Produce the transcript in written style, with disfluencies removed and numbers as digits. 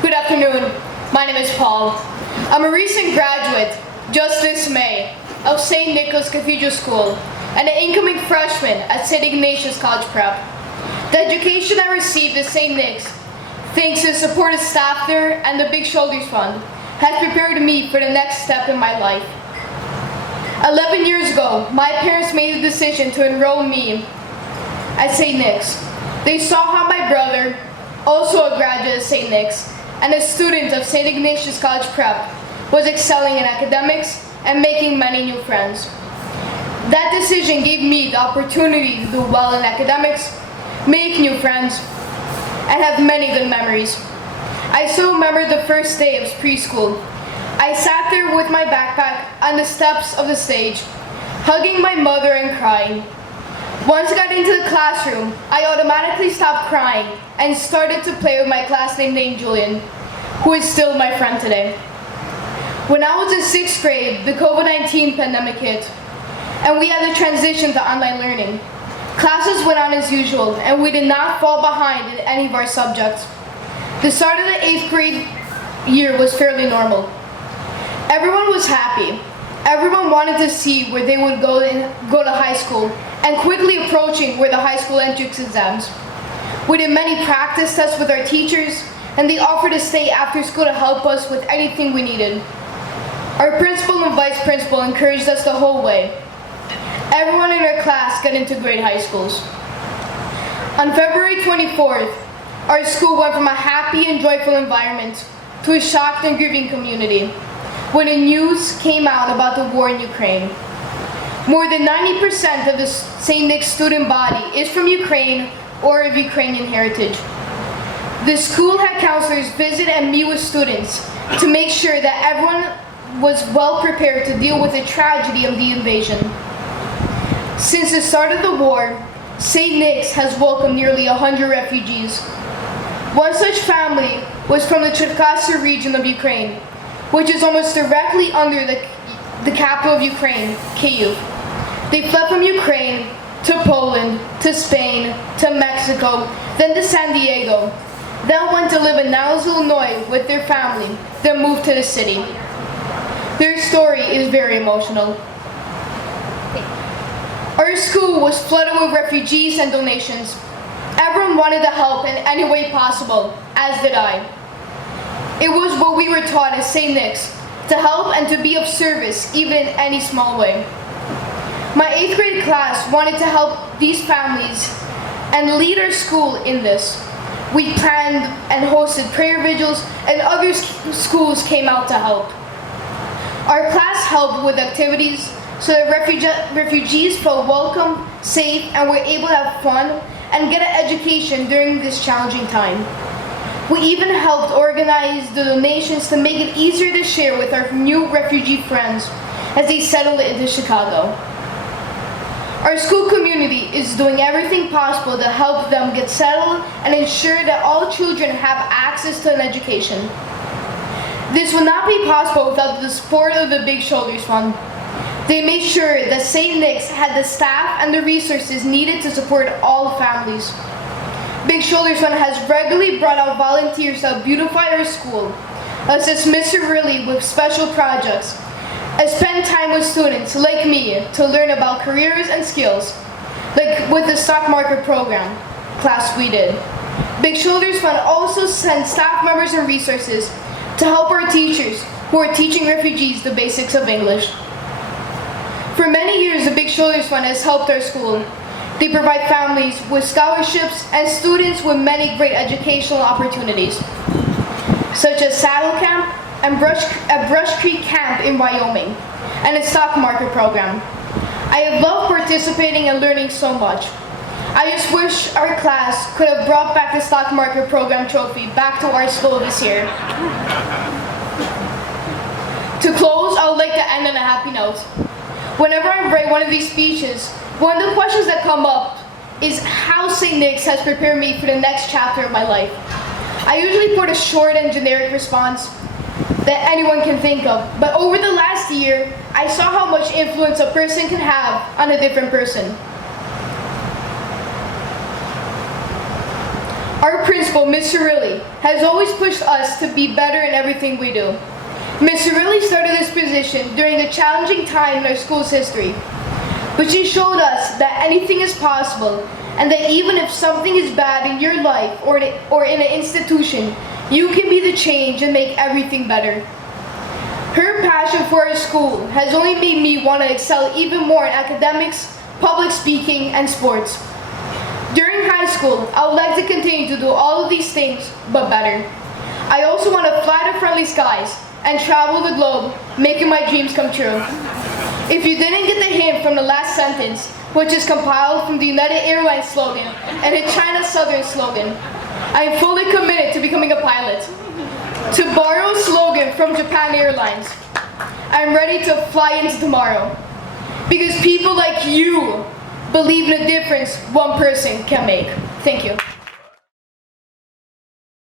Good afternoon. My name is Paul. I'm a recent graduate, just this May, of St. Nicholas Cathedral School and an incoming freshman at St. Ignatius College Prep. The education I received at St. Nick's, thanks to the supportive staff there and the Big Shoulders Fund, has prepared me for the next step in my life. 11 years ago, my parents made the decision to enroll me at St. Nick's. They saw how my brother, also a graduate of St. Nick's and a student of St. Ignatius College Prep, was excelling in academics and making many new friends. That decision gave me the opportunity to do well in academics, make new friends, and have many good memories. I still remember the first day of preschool. I sat there with my backpack on the steps of the stage, hugging my mother and crying. Once I got into the classroom, I automatically stopped crying and started to play with my classmate named Julian, who is still my friend today. When I was in 6th grade, the COVID-19 pandemic hit, and we had to transition to online learning. Classes went on as usual, and we did not fall behind in any of our subjects. The start of the 8th grade year was fairly normal. Everyone was happy. Everyone wanted to see where they would go to high school, and quickly approaching were the high school entrance exams. We did many practice tests with our teachers, and they offered to stay after school to help us with anything we needed. Our principal and vice principal encouraged us the whole way. Everyone in our class got into great high schools. On February 24th, our school went from a happy and joyful environment to a shocked and grieving community when the news came out about the war in Ukraine. More than 90% of the St. Nick's student body is from Ukraine or of Ukrainian heritage. The school had counselors visit and meet with students to make sure that everyone was well prepared to deal with the tragedy of the invasion. Since the start of the war, St. Nick's has welcomed nearly 100 refugees. One such family was from the Cherkasy region of Ukraine, which is almost directly under the capital of Ukraine, Kyiv. They fled from Ukraine to Poland, to Spain, to Mexico, then to San Diego, then went to live in Niles, Illinois with their family, then moved to the city. Their story is very emotional. Our school was flooded with refugees and donations. Everyone wanted to help in any way possible, as did I. It was what we were taught at St. Nick's, to help and to be of service, even in any small way. My 8th grade class wanted to help these families and lead our school in this. We planned and hosted prayer vigils, and other schools came out to help. Our class helped with activities so that refugees felt welcome, safe, and were able to have fun and get an education during this challenging time. We even helped organize the donations to make it easier to share with our new refugee friends as they settled into Chicago. Our school community is doing everything possible to help them get settled and ensure that all children have access to an education. This would not be possible without the support of the Big Shoulders Fund. They made sure that St. Nick's had the staff and the resources needed to support all families. Big Shoulders Fund has regularly brought out volunteers to beautify our school, assist Mr. Riley with special projects, and spend time with students like me to learn about careers and skills, like with the stock market program class we did. Big Shoulders Fund also sends staff members and resources to help our teachers who are teaching refugees the basics of English. For many years, the Big Shoulders Fund has helped our school. They provide families with scholarships and students with many great educational opportunities, such as Saddle Camp and Brush Creek Camp in Wyoming, and a stock market program. I have loved participating and learning so much. I just wish our class could have brought back the stock market program trophy back to our school this year. To close, I would like to end on a happy note. Whenever I write one of these speeches, one of the questions that come up is how St. Nick's has prepared me for the next chapter of my life. I usually put a short and generic response that anyone can think of, but over the last year, I saw how much influence a person can have on a different person. Our principal, Ms. Cirilli, has always pushed us to be better in everything we do. Ms. Cirilli started this position during a challenging time in our school's history, but she showed us that anything is possible and that even if something is bad in your life or in an institution, you can be the change and make everything better. Her passion for our school has only made me want to excel even more in academics, public speaking, and sports. During high school, I would like to continue to do all of these things, but better. I also want to fly to friendly skies and travel the globe, making my dreams come true. If you didn't get the hint from the last sentence, which is compiled from the United Airlines slogan and the China Southern slogan, I am fully committed to becoming a pilot. To borrow a slogan from Japan Airlines, I am ready to fly into tomorrow. Because people like you believe in the difference one person can make. Thank you.